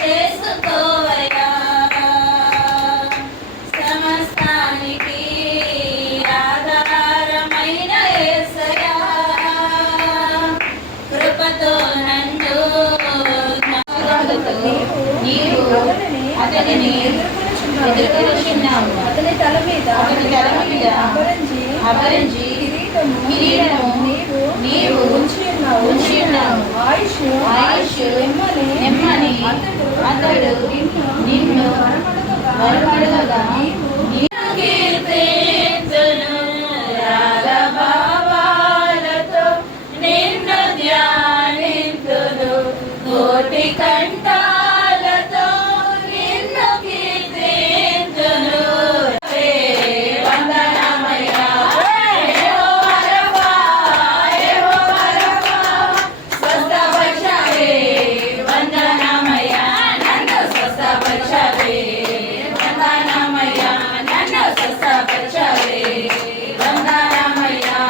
చేసుకోవయ్యా సమస్తానికి ఆధారమైన యేసయ్యా కృపతో నన్ను నీవు అతనిని ఎదుర్కొనుచున్నావు అతని తల మీద అపరించి కిరీటము నీవు ఉంచి ఉన్నావు ఆయుష్ నెమ్మని అతడు నిన్ను వరమడగగా కీర్తించును రాగభావాలతో నిన్ను ధ్యానింతును కోటి కంఠాలతో నిన్ను కీర్తించును వందనమయ్యా యెహోవా రఫా యెహోవా రఫా స్వస్థపరచవే వందనమయ్యా నన్ను స్వస్థపరచవే వందనమయ్యా నన్ను స్వస్థపరచవే వందనమయ్యా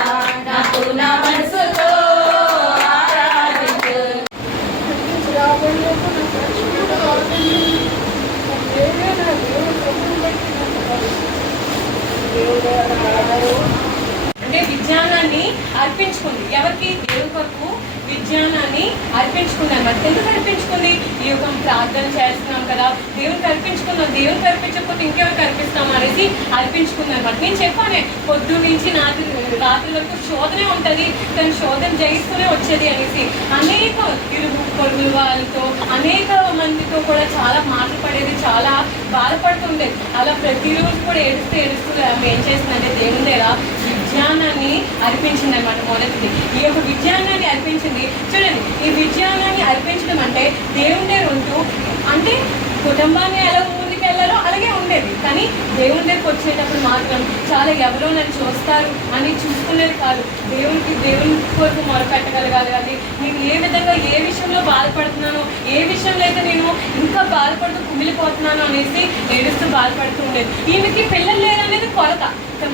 నాకు నా మనసుతో ఆరాధించు అంటే విజ్ఞానాన్ని అర్పించుకుంది. ఎవరికి? దేవుని కొరకు విజ్ఞానాన్ని అర్పించుకుంది అన్నమాట. ఎందుకు అర్పించుకుంది? ఈ యొక్క ప్రార్థన చేస్తున్నాం కదా, దేవునికి అర్పించుకుందాం, దేవునికి అర్పించకపోతే ఇంకెవరికి అర్పిస్తాం అనేసి అర్పించుకుంది అనమాట. నేను చెప్పానే పొద్దు నుంచి రాత్రి వరకు శోధనే ఉంటుంది, కానీ శోధన జయిస్తూనే వచ్చేది అనేసి అనేక ఇరుగు పొరుగుల వాళ్ళతో అనేక మందితో కూడా చాలా మాటలు పడేది, చాలా బాధపడుతుండేది. అలా ప్రతిరోజు కూడా ఏడుస్తూ ఏం చేసిందంటే దేవుని దగ్గర విజ్ఞానాన్ని అర్పించింది అనమాట. మొదటిది ఈ యొక్క విజ్ఞానాన్ని అర్పించింది. చూడండి, ఈ విజ్ఞానాన్ని అర్పించడం అంటే దేవుని దగ్గర ఉంటూ, అంటే కుటుంబాన్ని ఎలా ముందుకెళ్ళాలో అలాగే ఉండేది, కానీ దేవుని దగ్గరకు వచ్చేటప్పుడు మాత్రం చాలా ఎవరో నన్ను చూస్తారు అని చూసుకునేది కాదు. దేవుని కొరకు మొరపెట్టగలగాలి. నేను ఏ విధంగా ఏ విషయంలో బాధపడుతున్నానో, ఏ విషయంలో అయితే నేను ఇంకా బాధపడుతూ కుమిలిపోతున్నాను అనేసి ఏడుస్తూ బాధపడుతూ ఉండేది. ఈమెకి పిల్లలు లేరనేది కొరత.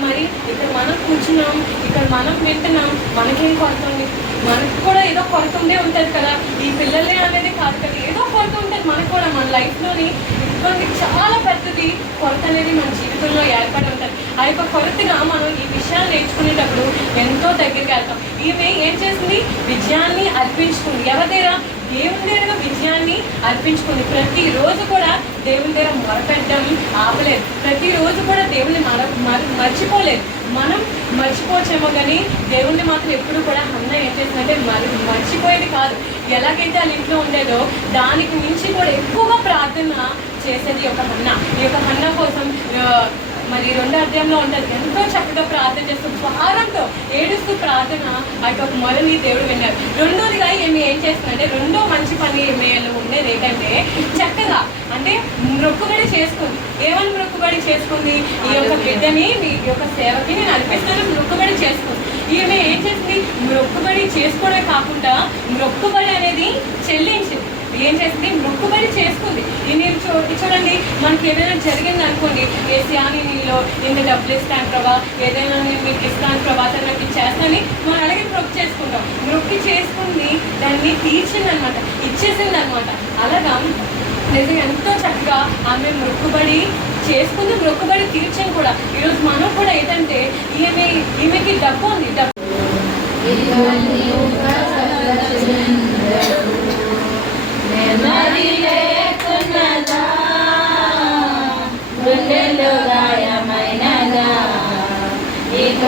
మరి ఇక్కడ మనం కూర్చున్నాం, ఇక్కడ మనం వింటున్నాం, మనకేం కొరత ఉంది? మనకు కూడా ఏదో కొరత ఉండే ఉంటుంది కదా. ఈ పిల్లలే అనేది కాదు కదా, ఏదో కొరత ఉంటుంది మనకు కూడా. మన లైఫ్లోని ఇబ్బంది చాలా పెద్దది కొరత అనేది మన జీవితంలో ఏర్పడి ఉంటుంది. ఆ యొక్క కొరతగా మనం ఈ విషయాలు నేర్చుకునేటప్పుడు ఎంతో దగ్గరికి వెళ్తాం. ఈమె ఏం చేసింది? విజయాన్ని అర్పించుకుంది. ఎవరి దగ్గర? దేవుని దగ్గర విజయాన్ని అర్పించుకుంది. ప్రతిరోజు కూడా దేవుని దగ్గర మొరపెట్టడం ఆపలేదు. ప్రతిరోజు కూడా దేవుని మర్చిపోలేదు. మనం మర్చిపోవచ్చేమో, కానీ దేవుణ్ణి మాత్రం ఎప్పుడు కూడా హన్న ఏం చేసిందంటే మర్చిపోయేది కాదు. ఎలాగైతే వాళ్ళ ఇంట్లో ఉండేదో దానికి మించి కూడా ఎక్కువగా ప్రార్థన చేసేది ఈ యొక్క హన్న. ఈ యొక్క హన్న కోసం మరి 2వ అధ్యాయంలో ఉంటుంది. ఎంతో చక్కగా ప్రార్థన చేస్తూ భారంతో ఏడుస్తూ ప్రార్థన ఆ యొక్క మొరని దేవుడు విన్నారు. రెండోదిగా ఈమె ఏం చేస్తుందంటే, రెండో మంచి పని ఈమెలో ఉండేది ఏంటంటే, చక్కగా అంటే మొక్కుబడి చేసుకుంది. ఏమని మొక్కుబడి చేసుకుంది? ఈ యొక్క బిడ్డని మీ యొక్క సేవకి నేను అర్పిస్తాను మొక్కుబడి చేసుకుంది. ఈమె ఏం చేసింది? మొక్కుబడి చేసుకోవడమే కాకుండా మొక్కుబడి అనేది చెల్లించింది. ఏం చేసింది? మొక్కుబడి చేసుకుంది. నేను చూడండి, మనకి ఏదైనా జరిగింది అనుకోండి, ఏసియాని నీలో ఇంత డబ్బులు ఇస్తాను ప్రభా, ఏదైనా నేను మీకు ఇస్తాను ప్రభా, నాకు ఇచ్చేస్తానని మనం అలాగే మొక్కు చేసుకుంటాం. మొక్కి చేసుకుని దాన్ని తీర్చింది అనమాట, ఇచ్చేసింది అనమాట. అలాగా నిజంగా ఎంతో చక్కగా ఆమె మొక్కుబడి చేసుకుంది, మొక్కుబడి తీర్చని కూడా. ఈరోజు మనం కూడా ఏంటంటే ఈమెకి డబ్బు ఉంది, డబ్బు మరి లేకున్నదా గుండెలో గాయమైనదా ఇక